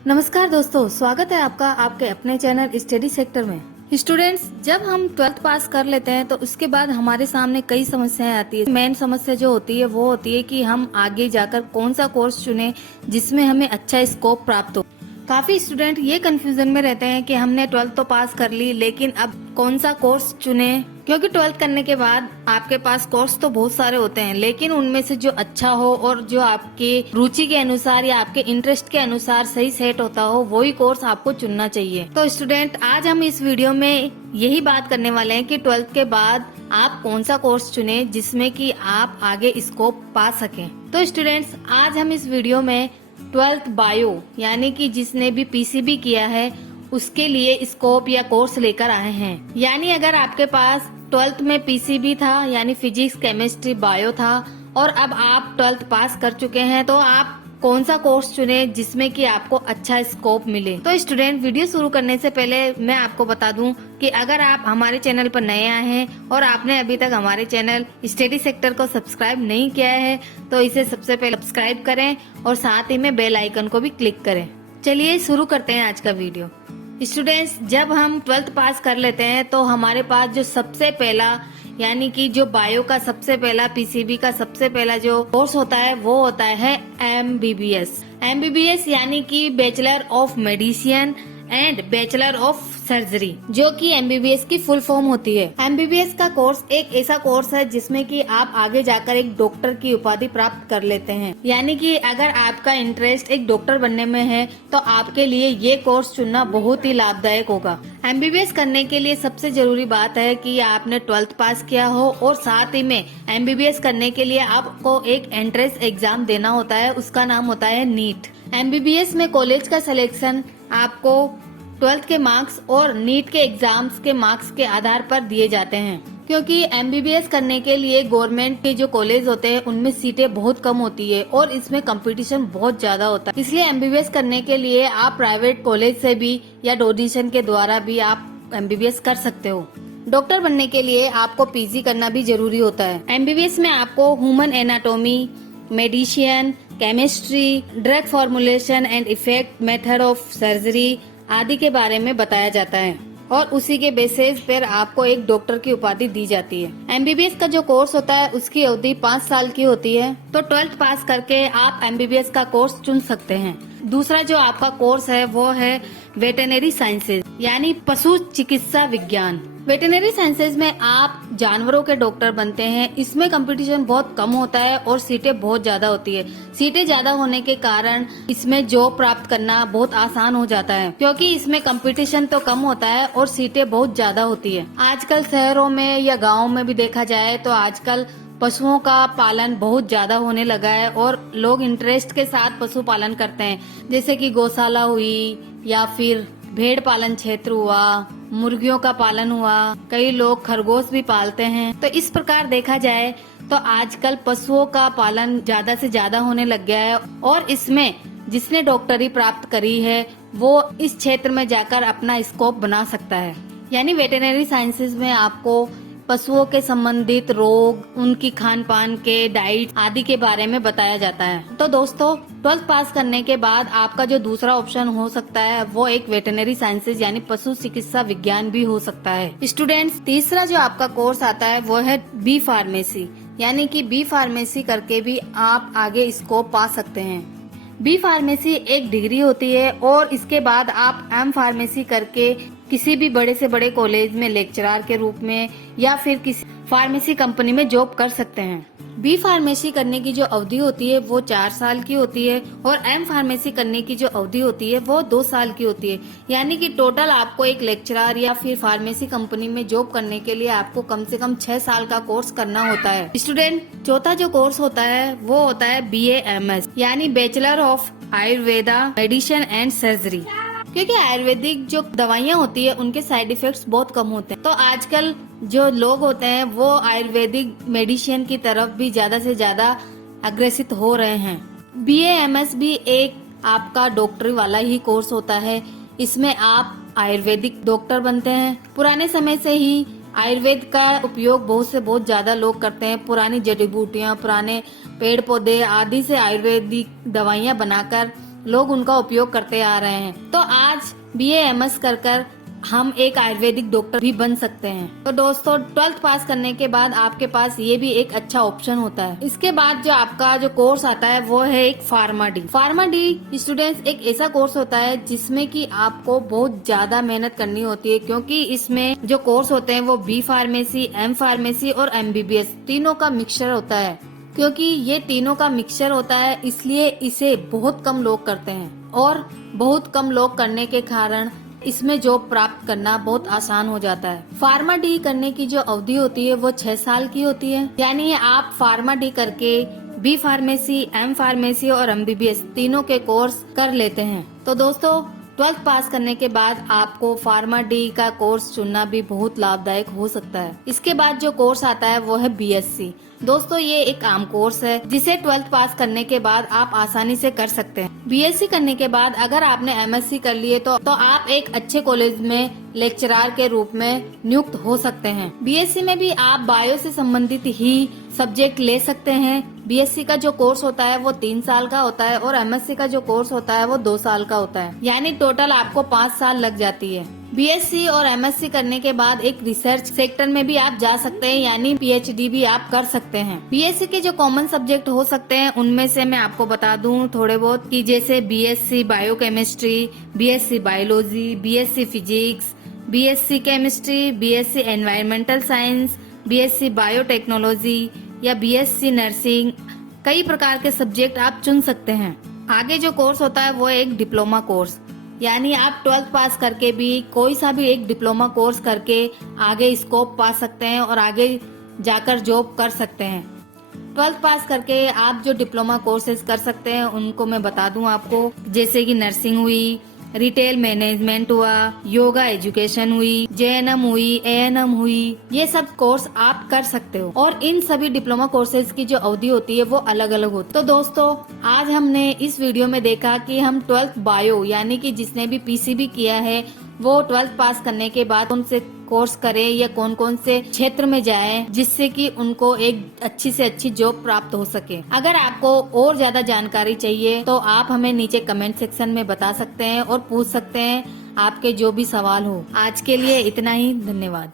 नमस्कार दोस्तों, स्वागत है आपका आपके अपने चैनल स्टडी सेक्टर में। स्टूडेंट्स, जब हम 12th पास कर लेते हैं तो उसके बाद हमारे सामने कई समस्याएं आती है। मेन समस्या जो होती है वो होती है कि हम आगे जाकर कौन सा कोर्स चुने जिसमें हमें अच्छा स्कोप प्राप्त हो। काफी स्टूडेंट ये कंफ्यूजन में रहते हैं कि हमने 12th तो पास कर ली, लेकिन अब कौन सा कोर्स चुने, क्योंकि 12th करने के बाद आपके पास कोर्स तो बहुत सारे होते हैं, लेकिन उनमें से जो अच्छा हो और जो आपकी रुचि के अनुसार या आपके इंटरेस्ट के अनुसार सही सेट होता हो, वही कोर्स आपको चुनना चाहिए। तो स्टूडेंट, आज हम इस वीडियो में यही बात करने वाले हैं कि 12th के बाद आप कौन सा कोर्स चुने जिसमें कि आप आगे स्कोप पा सकें। तो स्टूडेंट्स, आज हम इस वीडियो में 12th बायो यानी कि जिसने भी पीसीबी किया है उसके लिए स्कोप या कोर्स लेकर आए हैं। यानी अगर आपके पास 12th में पीसीबी था यानी फिजिक्स, केमिस्ट्री, बायो था और अब आप 12th पास कर चुके हैं, तो आप कौन सा कोर्स चुने जिसमें कि आपको अच्छा स्कोप मिले। तो स्टूडेंट, वीडियो शुरू करने से पहले मैं आपको बता दूं कि अगर आप हमारे चैनल पर नए आए हैं और आपने अभी तक हमारे चैनल स्टडी सेक्टर को सब्सक्राइब नहीं किया है तो इसे सबसे पहले सब्सक्राइब करें और साथ ही में बेल आइकन को भी क्लिक करें। चलिए शुरू करते हैं आज का वीडियो। स्टूडेंट्स, जब हम 12th पास कर लेते हैं तो हमारे पास जो सबसे पहला यानी कि जो बायो का सबसे पहला, पीसीबी का सबसे पहला जो कोर्स होता है वो होता है एमबीबीएस। एमबीबीएस यानी कि bachelor of medicine and bachelor of surgery, जो कि एमबीबीएस की फुल फॉर्म होती है। एमबीबीएस का कोर्स एक ऐसा कोर्स है जिसमें कि आप आगे जाकर एक डॉक्टर की उपाधि प्राप्त कर लेते हैं। यानी कि अगर आपका इंटरेस्ट एक डॉक्टर बनने में है तो आपके लिए ये कोर्स चुनना बहुत ही लाभदायक होगा। एमबीबीएस करने के लिए सबसे जरूरी बात है कि आपने 12th पास किया हो और साथ ही में एमबीबीएस करने के लिए आपको एक एंट्रेंस एग्जाम देना होता है, उसका नाम होता है नीट। एमबीबीएस में कॉलेज का सिलेक्शन आपको 12th के मार्क्स और नीट के एग्जाम्स के मार्क्स के आधार पर दिए जाते हैं, क्योंकि एमबीबीएस करने के लिए गवर्नमेंट के जो कॉलेज होते हैं उनमें सीटें बहुत कम होती है और इसमें कंपटीशन बहुत ज्यादा होता है। इसलिए एमबीबीएस करने के लिए आप प्राइवेट कॉलेज से भी या डोनेशन के द्वारा भी आप एमबीबीएस कर सकते हो। डॉक्टर बनने के लिए आपको पीजी करना भी जरूरी होता है। एमबीबीएस में आपको human anatomy, medicine, chemistry, drug formulation and effect, method of surgery आदि के बारे में बताया जाता है और उसी के बेसिस पर आपको एक डॉक्टर की उपाधि दी जाती है। एमबीबीएस का जो कोर्स होता है उसकी अवधि 5 साल की होती है। तो 12th पास करके आप एमबीबीएस का कोर्स चुन सकते हैं। दूसरा जो आपका कोर्स है वो है वेटेनरी साइंसेज यानी पशु चिकित्सा विज्ञान। वेटेनरी साइंसेज में आप जानवरों के डॉक्टर बनते हैं। इसमें कंपटीशन बहुत कम होता है और सीटें बहुत ज्यादा होती है। सीटें ज्यादा होने के कारण इसमें जॉब प्राप्त करना बहुत आसान हो जाता है, क्योंकि इसमें कंपटीशन तो कम होता है और सीटें बहुत ज्यादा होती है। आजकल शहरों में या गाँव में भी देखा जाए तो आजकल पशुओं का पालन बहुत ज्यादा होने लगा है और लोग इंटरेस्ट के साथ पशु पालन करते हैं, जैसे कि गौशाला हुई या फिर भेड़ पालन क्षेत्र हुआ, मुर्गियों का पालन हुआ, कई लोग खरगोश भी पालते हैं। तो इस प्रकार देखा जाए तो आजकल पशुओं का पालन ज्यादा से ज्यादा होने लग गया है और इसमें जिसने डॉक्टरी प्राप्त करी है वो इस क्षेत्र में जाकर अपना स्कोप बना सकता है। यानी वेटेनरी साइंसेज में आपको पशुओं के संबंधित रोग, उनकी खान पान के डाइट आदि के बारे में बताया जाता है। तो दोस्तों, 12th पास करने के बाद आपका जो दूसरा ऑप्शन हो सकता है वो एक वेटेनरी साइंसेज यानी पशु चिकित्सा विज्ञान भी हो सकता है। स्टूडेंट्स, तीसरा जो आपका कोर्स आता है वो है बी फार्मेसी, यानी कि बी फार्मेसी करके भी आप आगे स्कोप पा सकते हैं। बी फार्मेसी एक डिग्री होती है और इसके बाद आप एम फार्मेसी करके किसी भी बड़े से बड़े कॉलेज में लेक्चरर के रूप में या फिर किसी फार्मेसी कंपनी में जॉब कर सकते हैं। बी फार्मेसी करने की जो अवधि होती है वो 4 साल की होती है और एम फार्मेसी करने की जो अवधि होती है वो 2 साल की होती है। यानी कि टोटल आपको एक लेक्चरर या फिर फार्मेसी कंपनी में जॉब करने के लिए आपको कम से कम 6 साल का कोर्स करना होता है। स्टूडेंट, चौथा जो कोर्स होता है वो होता है BAMS यानी bachelor of Ayurveda, medicine and surgery, क्योंकि आयुर्वेदिक जो दवाइयाँ होती है उनके साइड इफेक्ट्स बहुत कम होते हैं। तो आजकल जो लोग होते हैं वो आयुर्वेदिक मेडिसिन की तरफ भी ज्यादा से ज्यादा अग्रसित हो रहे हैं। BAMS भी एक आपका डॉक्टरी वाला ही कोर्स होता है। इसमें आप आयुर्वेदिक डॉक्टर बनते हैं। पुराने समय से ही आयुर्वेद का उपयोग बहुत ज्यादा लोग करते हैं। पुरानी जड़ी बूटियाँ, पुराने पेड़ पौधे आदि से आयुर्वेदिक दवाइयाँ बनाकर लोग उनका उपयोग करते आ रहे हैं। तो आज BA MS कर हम एक आयुर्वेदिक डॉक्टर भी बन सकते हैं। तो दोस्तों 12th पास करने के बाद आपके पास ये भी एक अच्छा ऑप्शन होता है। इसके बाद जो आपका जो कोर्स आता है वो है एक pharma D. Pharma D students एक ऐसा कोर्स होता है जिसमें कि आपको बहुत ज्यादा मेहनत करनी होती है, क्योंकि इसमें जो कोर्स होते हैं वो B फार्मेसी, M फार्मेसी और MBBS तीनों का मिक्सचर होता है। क्योंकि ये तीनों का मिक्सचर होता है इसलिए इसे बहुत कम लोग करते हैं, और बहुत कम लोग करने के कारण इसमें जॉब प्राप्त करना बहुत आसान हो जाता है। फार्मा डी करने की जो अवधि होती है वो 6 साल की होती है। यानी आप फार्मा डी करके B फार्मेसी, M फार्मेसी और MBBS तीनों के कोर्स कर लेते हैं। तो दोस्तों 12th पास करने के बाद आपको फार्मा डी का कोर्स चुनना भी बहुत लाभदायक हो सकता है। इसके बाद जो कोर्स आता है वो है BSc। दोस्तों ये एक आम कोर्स है जिसे 12th पास करने के बाद आप आसानी से कर सकते हैं। BSc करने के बाद अगर आपने MSc कर लिए तो आप एक अच्छे कॉलेज में लेक्चरर के रूप में नियुक्त हो सकते हैं। BSc में भी आप बायो से संबंधित ही सब्जेक्ट ले सकते हैं। BSc का जो कोर्स होता है वो 3 साल का होता है और MSc का जो कोर्स होता है वो 2 साल का होता है, यानी टोटल आपको 5 साल लग जाती है। BSc और MSc करने के बाद एक रिसर्च सेक्टर में भी आप जा सकते हैं, यानी PhD भी आप कर सकते हैं। BSc के जो कॉमन सब्जेक्ट हो सकते हैं उनमें से मैं आपको बता दूं थोड़े बहुत कि जैसे BSc biochemistry, BSc biology, BSc physics, BSc chemistry, BSc environmental science, BSc biotechnology या BSc नर्सिंग, कई प्रकार के सब्जेक्ट आप चुन सकते हैं। आगे जो कोर्स होता है वो एक डिप्लोमा कोर्स, यानी आप 12th पास करके भी कोई सा भी एक डिप्लोमा कोर्स करके आगे स्कोप पा सकते हैं और आगे जाकर जॉब कर सकते हैं। 12th पास करके आप जो डिप्लोमा कोर्सेज कर सकते हैं उनको मैं बता दूं आपको, जैसे कि नर्सिंग हुई, रिटेल मैनेजमेंट हुआ, योगा एजुकेशन हुई, JNM हुई, ANM हुई, ये सब कोर्स आप कर सकते हो। और इन सभी डिप्लोमा कोर्सेज की जो अवधि होती है वो अलग अलग होती है। तो दोस्तों आज हमने इस वीडियो में देखा कि हम 12th बायो यानी कि जिसने भी PCB किया है वो 12th पास करने के बाद कौन से कोर्स करें या कौन कौन से क्षेत्र में जाएं जिससे कि उनको एक अच्छी से अच्छी जॉब प्राप्त हो सके। अगर आपको और ज्यादा जानकारी चाहिए तो आप हमें नीचे कमेंट सेक्शन में बता सकते हैं और पूछ सकते हैं आपके जो भी सवाल हो। आज के लिए इतना ही, धन्यवाद।